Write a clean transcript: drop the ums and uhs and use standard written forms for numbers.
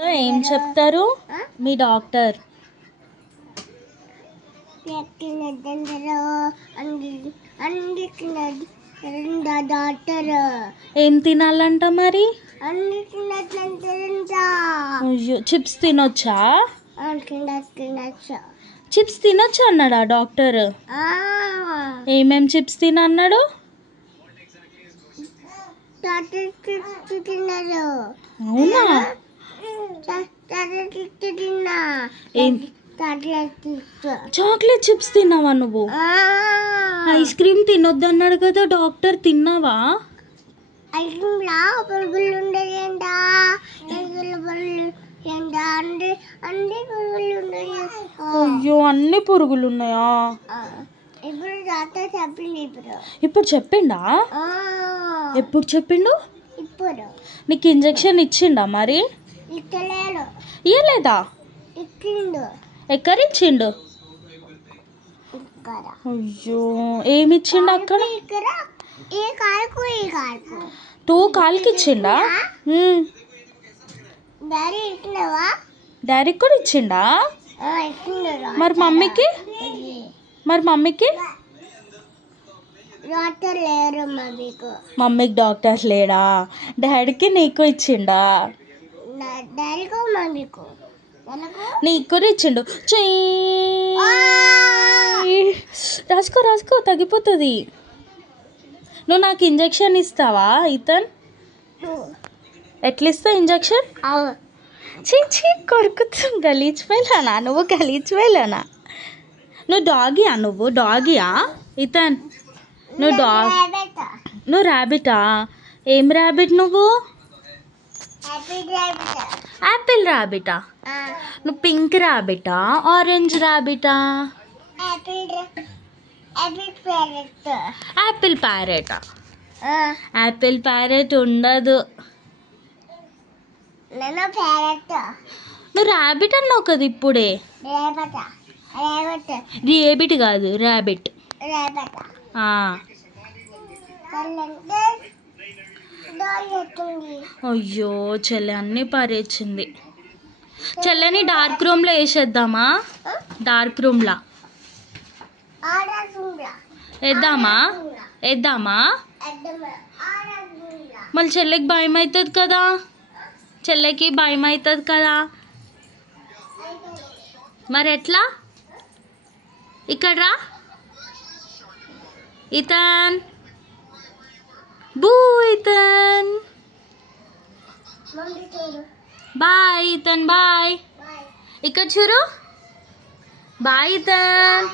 ఏం చెప్తారు మీ డాక్టర్? ఏం తినాలంట మరి? అయ్యో, చిప్స్ తినొచ్చా? చిప్స్ తినొచ్చు అన్నాడా డాక్టర్? ఏమేం చిప్స్ తినన్నాడు? అవునా? చాక్లెట్ చిప్స్ తిన్నావా నువ్వు? ఐస్ క్రీమ్ తినొద్దు అన్నాడు కదా డాక్టర్, తిన్నావా? అయ్యో, అన్ని పురుగులు ఉన్నాయా? ఇప్పుడు చెప్పిండా? ఎప్పుడు చెప్పిండు? నీకు ఇంజెక్షన్ ఇచ్చిండా మరి? ఇయ్యలేదా? ఎక్కడ ఇచ్చిండు? అయ్యో, ఏమి ఇచ్చిండు అక్కడ? కాలుకి ఇచ్చిండా? డాడీకి కూడా ఇచ్చిండా? మరి మమ్మీకి? మమ్మీకి డాక్టర్ లేడా? డాడీకి నీకు ఇచ్చిండా? నీకు కూడా ఇచ్చిండు. రాసుకో తగ్గిపోతుంది. నువ్వు నాకు ఇంజెక్షన్ ఇస్తావా ఇతన్? ఎట్లా ఇస్తావు ఇంజెక్షన్? కొరుకుతూ గలీచిపోయినా నువ్వు, గలీచిపోయినా నువ్వు. డాగియా ఇతన్? నువ్వు ర్యాబిటా? ఏం ర్యాబిట్ నువ్వు? యాపిల్ ర్యాబిటా? నువ్వు పింక్ ర్యాబిటా, ఆరెంజ్ ర్యాబిటా? యాపిల్ ప్యారెటా? యాపిల్ ప్యారెట్ ఉండదు. నువ్వు ర్యాబిట్ అన్నావు కదా ఇప్పుడే. రేబిట్ కాదు, ర్యాబిట్. అయ్యో, చెల్లె అన్నీ పారేసింది. చెల్లెని డార్క్ రూమ్లో వేసేద్దామా? డార్క్ రూమ్లా వేద్దామా? మళ్ళీ చెల్లెకి భయం అవుతుంది కదా. మరి ఎట్లా? ఇక్కడ రా ఇతన్. బూ ఇతన్. Bye ఇతన్, bye. ఇక్కడ చూడు. బాయ్ ఇతన్.